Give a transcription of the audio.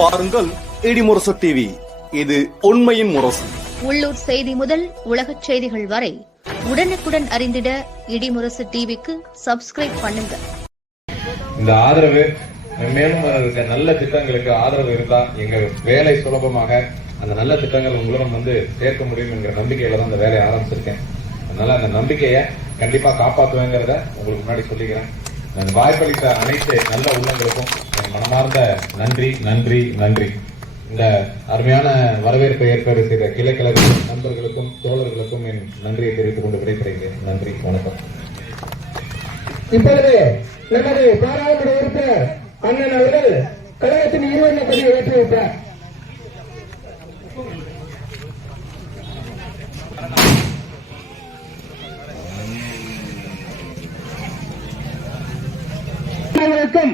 பாருங்கள் இடிமுரசு டிவி இது உண்மையின் முரசு. உள்ளூர் செய்தி முதல் உலகச் செய்திகள் வரை உடனுக்குடன் அறிந்திட இடிமுரசு டிவிக்கு சப்ஸ்கிரைப் பண்ணுங்க. இந்த ஆதரவு மேலும் இருக்க நல்ல திட்டங்களுக்கு ஆதரவு இருந்தா எங்க வேலை சுலபமாக அந்த நல்ல திட்டங்கள் உங்களுடன் வந்து சேர்க்க முடியும் என்கிற நம்பிக்கையில தான் இந்த வேலையை ஆரம்பிச்சிருக்கேன். அதனால அந்த நம்பிக்கையை கண்டிப்பா காப்பாற்றுவேங்கிறத உங்களுக்கு முன்னாடி சொல்லிக்கிறேன். அந்த வாய்ப்பளித்த அனைத்து நல்ல உள்ளங்களுக்கும் என் மனமார்ந்த நன்றி நன்றி நன்றி. இந்த அருமையான வரவேற்பை ஏற்பாடு செய்த கிளைக்கழக நண்பர்களுக்கும் தோழர்களுக்கும் என் நன்றியை தெரிவித்துக் கொண்டு விடைபெறுகிறேன். நன்றி வணக்கம். இப்பொழுது நமது பாராளுமன்ற உறுப்பினர் அண்ணன் அவர்கள் கழகத்தின் இருவண்ண கொடியை ஏற்றி அனைவருக்கும்